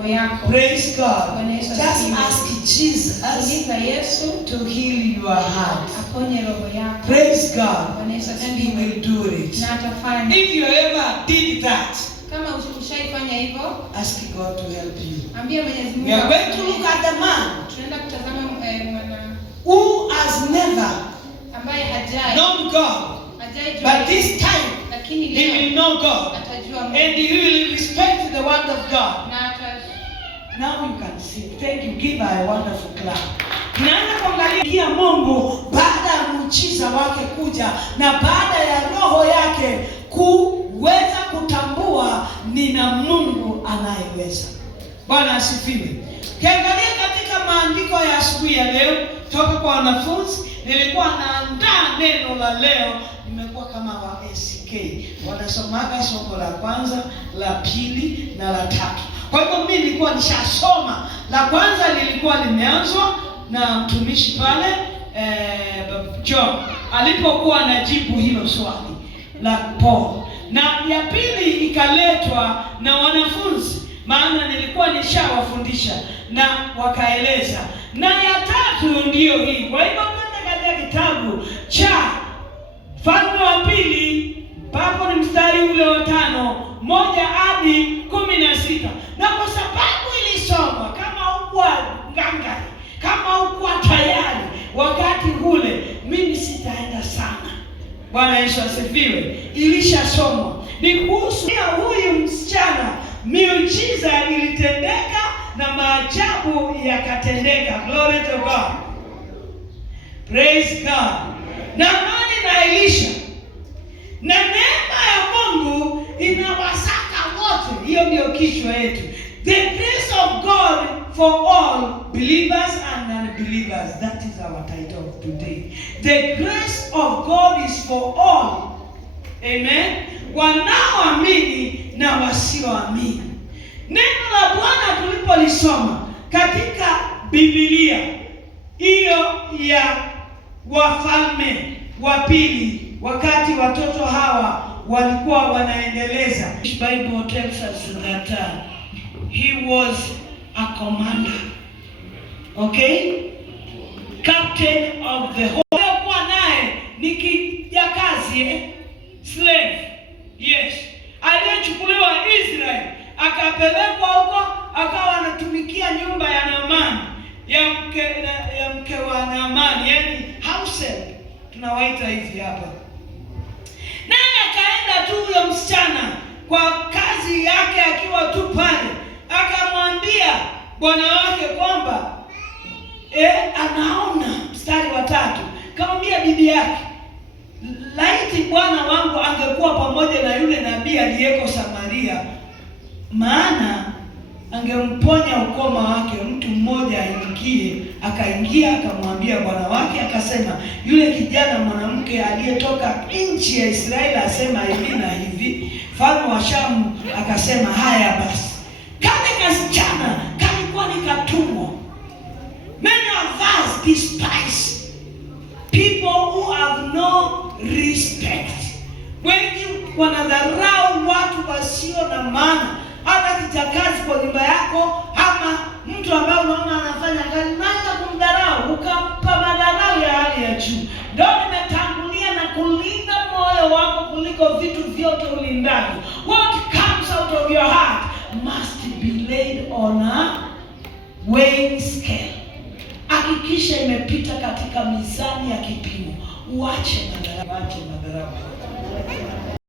Praise God. Just ask Jesus to heal your heart. Praise God. And He will do it. If you ever did that, ask God to help you. We are going to look at the man who has never known God, but this time he will know God, and he will respect the word of God. Now you can see. Thank you. Give her a wonderful clap. Naanza kuangalia Mungu baada ya muujiza wake kuja na baada ya roho yake kuweza kutambua nina Mungu anayeweza. Bwana asifiwe. Kiangalia katika maandiko ya asubuhi ya leo toka kwa wanafunzi, nilikuwa naandaa neno la leo, nimekuwa kama wa SK. Wanasomaga somo la kwanza, la pili na la tatu. Kwa hivyo mimi nilikuwa nishasoma. La kwanza lilikuwa limeanzwa na mtumishi pale John alipokuwa anajibu hilo swali la Paul. Na ya pili ikaletwa na wanafunzi, maana nilikuwa nishawafundisha na wakaeleza. Na ya tatu ndiyo hii. Kwa hivyo katika kitabu cha Falme wa Pili, papo ni mstari ule wa 5, 1 hadi 16. Na kwa sababu ilisoma kama hukuwa ngangari, kama hukuwa tayari wakati ule, mimi sitaenda sana. Bwana Yesu asifiwe. Ilishasoma. Ni kuhusu huyu msichana, miujiza ilitendeka na maajabu yakatendeka. Glory to God. Praise God. Naamani na Elisha. Na neema ya Mungu inawasaka wote. Hiyo ndio kichwa yetu. The grace of God for all believers and unbelievers. That is our title of today. The grace of God is for all. Amen. Wanaoamini na wasioamini. Neno la Bwana tulipolisoma katika Biblia hiyo ya Wafalme wa Pili, wakati watoto hawa walikuwa wanaendeleza. The Bible tells us that he was a commander. Okay? Captain of the whole. Kwa naye ni kijakazi, slave. Yes. Aliyechukuliwa Israel, akapelekwa huko, akawa anatumikia nyumba ya Naamani, ya mke wa Naamani, yani house help tunawaita hivi hapa. Naye akaenda tu huyo msichana kwa kazi yake, akiwa tu pale akamwambia bwana wake kwamba anaona. Mstari wa 3 kamwambia bibi yake, laiti bwana wangu angekuwa pamoja na yule nabii aliyeko Samaria, maana angemponya ukoma wake. Mtu mmoja akaingia akamwambia bwana wake, akasema, yule kijana mwanamke aliyetoka nchi ya Israeli asema hivi na hivi. Mfalme wa Shamu akasema, haya basi. Kale kasichana kalikuwa ni katumwa. Many of us despise people who have no respect. Wengi wanadharau watu wasio na maana. Hata kijakazi kwa nyumba yako, ama mtu ambaye unaona anafanya kazi, unaanza kumdharau, ukampa madharau ya hali ya juu. Ndio nimetangulia na kulinda moyo wako kuliko vitu vyote ulindavyo. What comes out of your heart must be laid on a weighing scale. Hakikisha imepita katika mizani ya kipimo. Uache madharau.